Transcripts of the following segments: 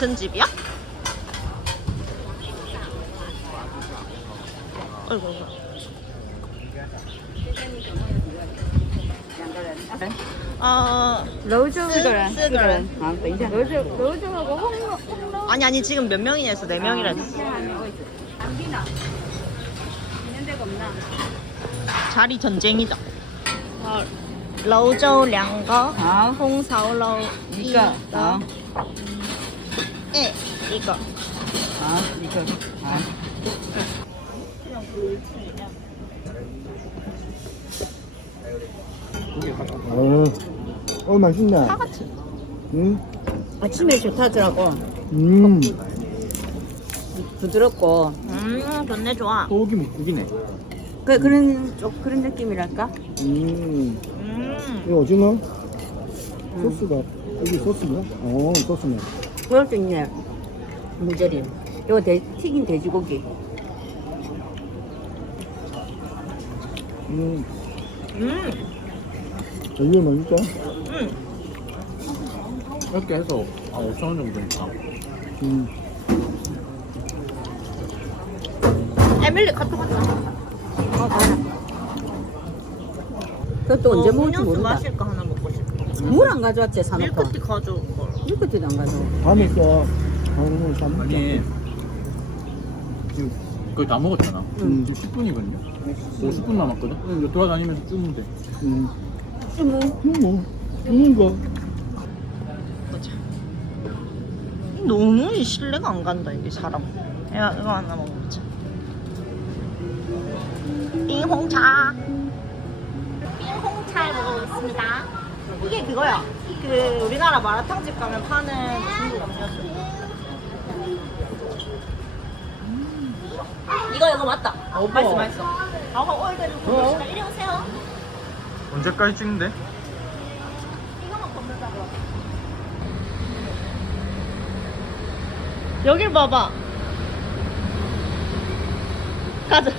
같은 집이야? 아이고, 어, 아, 로즈 로즈 로즈하고 홍로? 아니 아니 지금 몇 명이냐서 네명이라 했어. 네 자리 전쟁이다. 로저우 량거, 홍사오로 그러니까 에 이거. 아, 이거. 아. 어, 어 맛있네. 사같이. 응? 아침에 좋다더라고. 음. 부드럽고. 음, 좋네, 좋아. 고기 묵국이네. 그, 그런, 쪽, 그런 느낌이랄까? 음. 음. 이거 어디나? 음. 소스가. 여기 소스인가? 어, 소스네. 그것도 있네. 무절임. 이거 돼, 튀긴 돼지고기. 음, 음, 이게 맛있다. 음. 이렇게 해서 아 5천 원 정도니까 음, 에밀리 카톡 왔다. 어, 봐라. 그것도 언제 먹을지 음료수 모른다. 마실 거 하나 먹고 싶어. 물 안 가져왔지, 사놓고. 밀크티 가져 밀크티도 안. 다음에 써. 다음에 사 먹자. 아니 지금 거의 다 먹었잖아 음. 지금 10분이거든요 50분 남았거든 음. 돌아다니면서 쭈면 돼 음, 뭐, 뭐, 먹는 거. 보자. 너무 신뢰가 안 간다 이게 사람. 내가 이거 하나 먹어보자. 빙홍차. 빙홍차 먹어보겠습니다. 이게 그거야. 그 우리나라 마라탕집 가면 파는 중국 음료수. 이거 이거 맞다. 맛있어 맛있어. 아, 오이들 좀 이리 오세요. 언제까지 찍는데? 이거만 건너자고. 여길 봐봐. 가자.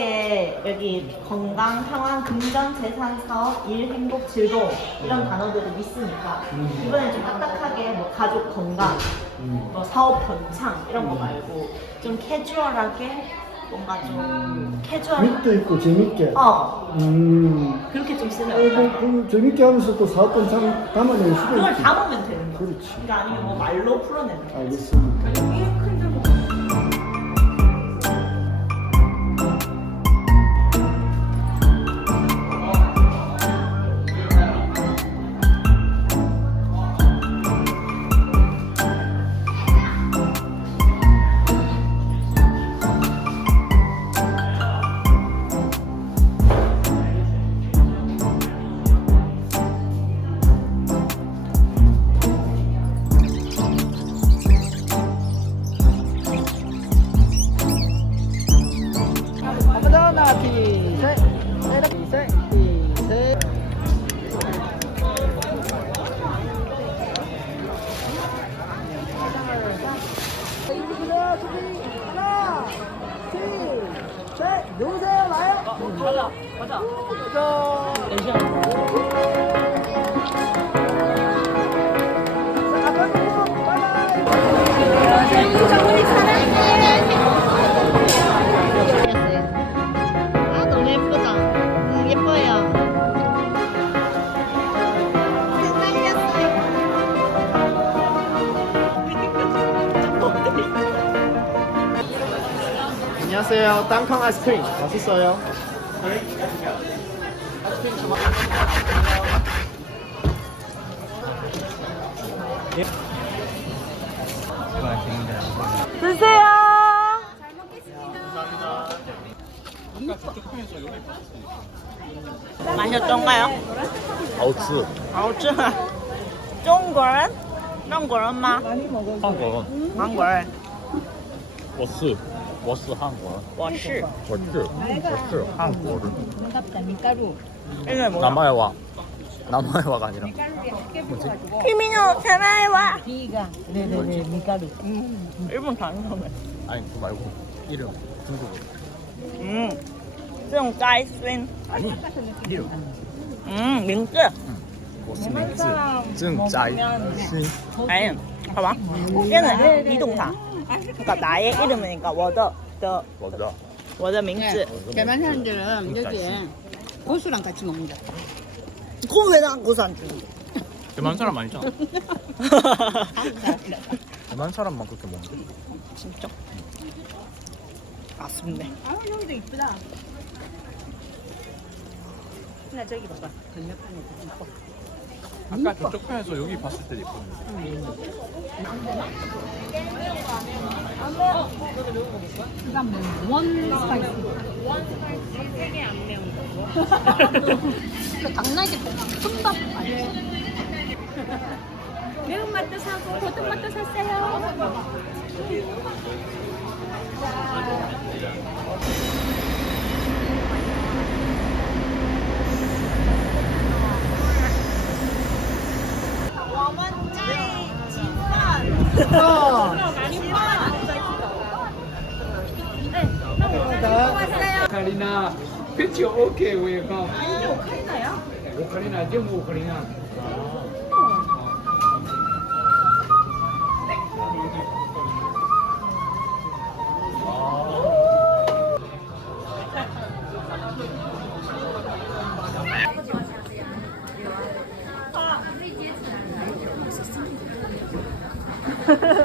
이거에 여기 건강, 평안, 금전, 재산, 사업, 일, 행복, 즐거움 이런 단어들을 있으니까 이번엔 좀 딱딱하게 뭐 가족 건강, 뭐 사업 번창 이런 거 말고 좀 캐주얼하게 뭔가 좀 캐주얼 밑도 있고 재밌게. 어 음, 그렇게 좀 쓰면 어, 그, 어떨까? 그 재밌게 하면서 또 사업권 참 담아낼 수도 그걸 있지. 담으면 되는 거야 그렇지. 그러니까 아니면 뭐 말로 풀어내는 거야 알겠습니다. 아 안녕하세요. 땅콩 아이스크림 맛있어요. 드세요. 잘 먹겠습니다. 맛이 어떤가요? 아우츠. 아우츠. 쫑걸? 쫑걸 엄마. 망걸. 망걸. 어스. 我是 워스. 워스 한국어를. 반갑다 밀가루 옛날 뭐야? 남아에 와. 남아에 와가 아니라. 밀가루에 크게 부어가지고 키미노 사나이 와. 비가 네네네 밀가루 음, 일본 단성에. 아니 그거 말고 이름 중국어. 음, 좀 짜이순. 아니 이름. 음, 민트. 워스 민츠. 증 짜이. 먹으면- 신. 아니, 봐봐. 얘는 이동사. 그러니까 나의 이름이니까 그러니까 워더 더 맞아. 워더 맹츠. 네, 대만 사람들은 여기에 고수랑 같이 먹는다. 그거 왜나 고수 안 주니? 대만 사람 아니잖아. 대만 사람만 그렇게 먹는다. 진짜 맞습니다. 아 여기도 이쁘다. 나 저기 봐봐. 건너편에 아까 저쪽 편에서 여기 봤을 때 예뻤는데 원 스파이스. 원 스파이스 세개 안 매운 거. 당나귀 볶음밥 아니야? 매운맛도 사고 고등맛도 샀어요. 오카리나 그치 오케이 왜 가? 오카리나요? 오카리나 전부 오카리나.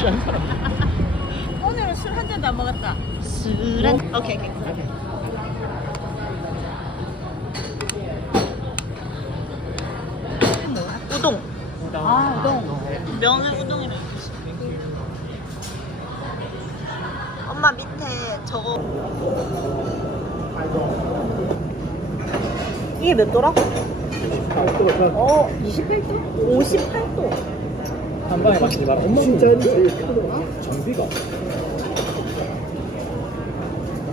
취한 사람 오늘은 술 한 잔도 안 먹었다. 술은 오케이 오케이. 우동. 아 우동. 면을 우동이라 했지. 엄마 밑에 저거. 이게 몇 도라? 어, 28도. 58도. 한 방에 마시지 마라. 엄마 진짜지. 정비가.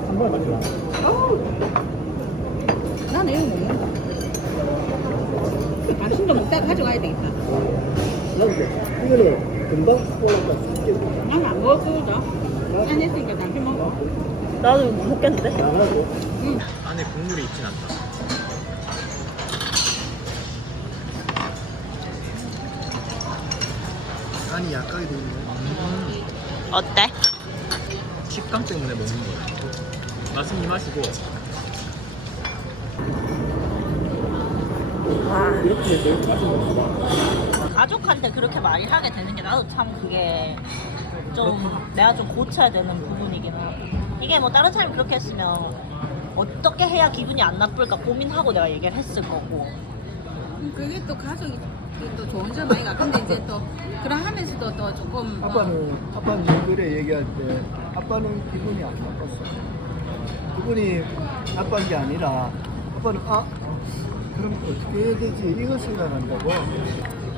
한 방에 마시지 마라. 어. 난 이거 먹는다. 당신도 먹다 가져가야 되겠다. 난 이거는 금방 올라가. 난안 먹을 거다. 안 했으니까 당신 먹어. 나도 못 먹겠는데? 안 하고. 응. 안에 국물이 있진 않다. 간이 약하게 돼 있네. 어때? 식감 때문에 먹는 거야. 맛은 이 맛이고 이렇게 맛이 없어. 가족한테 그렇게 많이 하게 되는 게 나도 참 그게 좀 내가 좀 고쳐야 되는 부분이긴 하고 이게 뭐 다른 사람이 그렇게 했으면 어떻게 해야 기분이 안 나쁠까 고민하고 내가 얘기를 했을 거고 그게 또 가족이 또 좋은 점 아이가. 근데 이제 또 그러 하면서도 또 조금 어, 아빠는 아빠는 그래 얘기할 때 아빠는 기분이 안 나빴어. 기분이 나쁜 게 아니라 아빠는 아 그럼 어떻게 해야 되지 이거 생각한다고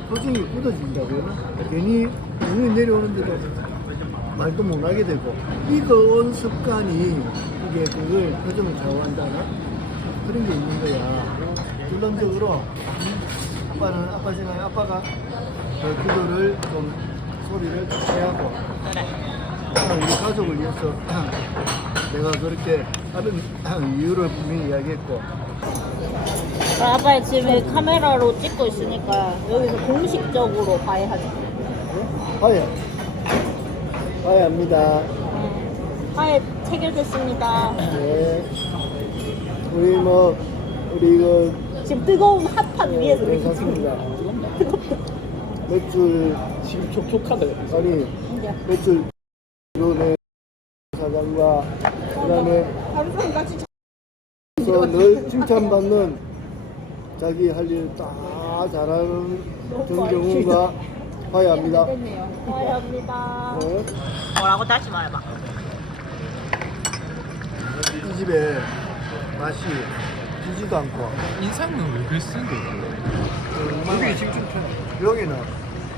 표정이 굳어진다고요. 괜히 눈이 내려오는데도 말도 못 하게 되고 이거온 습관이 이게 그걸 표정을 좌우한다나 그런 게 있는 거야. 결론적으로 아빠는 아빠 생각에 아빠가 어, 그거를 좀 소리를 해하고 어, 우리 가족을 위해서 내가 그렇게 다른 이유를 분명히 이야기했고. 아빠 지금 카메라로 찍고 있으니까 여기서 공식적으로 봐야 하지 봐야 봐야 합니다. 화해 체결됐습니다. 네. 우리 뭐 우리 이거 지금 뜨거운 핫판 위에서 이렇게 지금 괜찮습니다. 매출 지금 촉촉하다. 아니 매출 이론의 사장과 그다음에 하루 같이 그래서 늘 칭찬받는 자기 할 일 다 잘하는 정경우가 봐야 합니다. 됐네요. 화해합니다 네. 뭐라고 다시 말해봐 이 집에 맛이 지지도 않고. 인상은 왜 그리 쓴 거야? 여기 지금 좀 여기는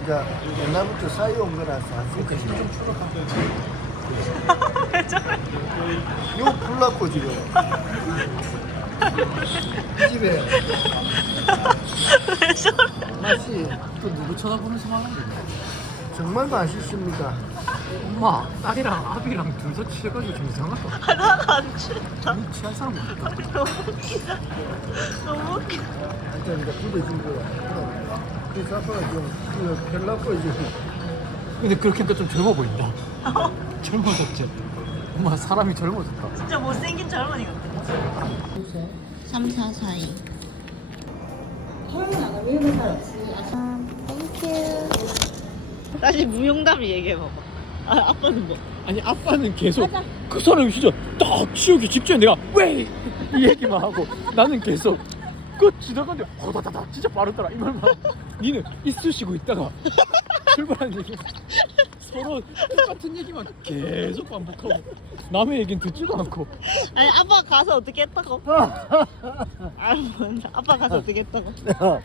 이제 옛날부터 쌓여온 거라서 그러니까 지금 좀 추락한 요 풀났고 지금. 이 집에. 맛이. 또 누구 쳐다보면서 말하는 거야? 정말 맛있습니다. 엄마, 딸이랑 아비랑 둘서 취해가지고 좀 이상하다. 하나도 안 취했다 니 취한 사람 없다. 너무 웃기다 너무 웃기다 완전 이제 굳어진 거야. 그래서 아빠가 좀 이거 별났고 지금 근데 그렇게 하니까 좀 젊어 보인다. 젊어졌지? 엄마, 사람이 젊어졌다. 진짜 못생긴 젊은이 같아 3, 4, 4, 2 다시 무용담을 얘기해봐봐 아, 아빠는 뭐? 아니 아빠는 계속 그 사람이 진짜 딱 치우기 직전에 내가 왜 이 얘기만 하고 나는 계속 그 지나가는데 호다다다 진짜 빠르더라 이 말만 하고 니는 있으시고 있다가 출발한 얘기 서로 똑같은 얘기만 계속 반복하고 남의 얘기는 듣지도 않고 아니 아빠 가서 어떻게 했다고? 아, 뭔, 아빠 가서 어떻게 했다고? 내가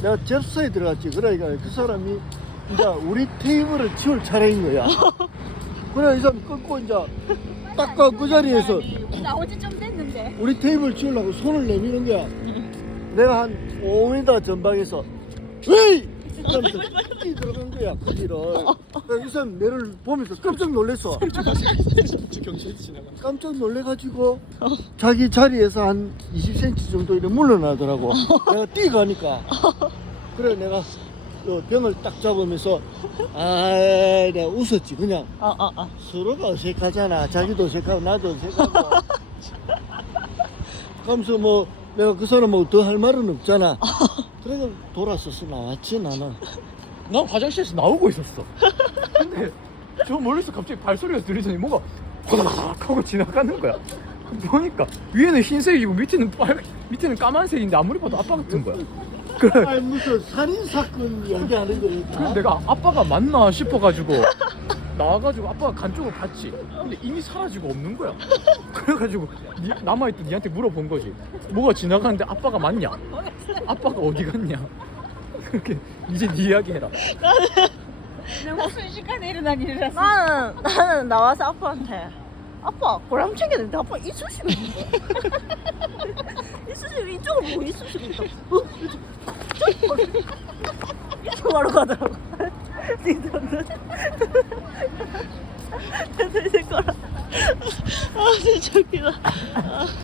내가 접수에 들어갔지. 그러니까 그 사람이 이제 우리 테이블을 치울 차례인 거야. 그래 이 사람 끊고 이제 딱그 그 자리에서 나오지 좀 됐는데. 우리 테이블 치우려고 손을 내미는 거야. 내가 한 5m 전방에서 왜이 하면서 이 들어간 거야. 그래서 이 사람 내를 보면서 깜짝 놀랐어. 경찰 지나가 깜짝 놀래가지고 자기 자리에서 한 20cm 정도 이렇게 물러나더라고. 내가 뛰어가니까. 그래 내가 그 병을 딱 잡으면서 아 내가 웃었지 그냥 어, 어, 어. 서로가 어색하잖아. 자기도 어색하고 나도 어색하고. 그러면서 뭐 내가 그 사람하고 더 할 말은 없잖아. 그래서 돌아서서 나왔지 나는. 난 화장실에서 나오고 있었어 근데 저 멀리서 갑자기 발소리가 들리더니 뭔가 호다닥 하고 지나가는 거야 보니까 위에는 흰색이고 밑에는 빨 밑에는 까만색인데 아무리 봐도 아빠 같은 거야 그래 아니 무슨 살인 사건 얘기하는 그래서 거니까. 내가 아빠가 맞나 싶어가지고 나와가지고 아빠가 간 쪽을 봤지. 근데 이미 사라지고 없는 거야. 그래가지고 니- 남아있던 니한테 물어본 거지. 뭐가 지나가는데 아빠가 맞냐? 아빠가 어디 갔냐? 그렇게 이제 네 이야기 해라. 너무 순식간에 일어난 일이라서. 나는 나는 나와서 아빠한테 아빠 고랑 챙겼는데 아빠 이쑤시개 이쑤시개 이쪽을 보고 이쑤시개 있다 어? 이쪽? 바로 가더라고. 니들은 애들 거라 아 진짜 웃기다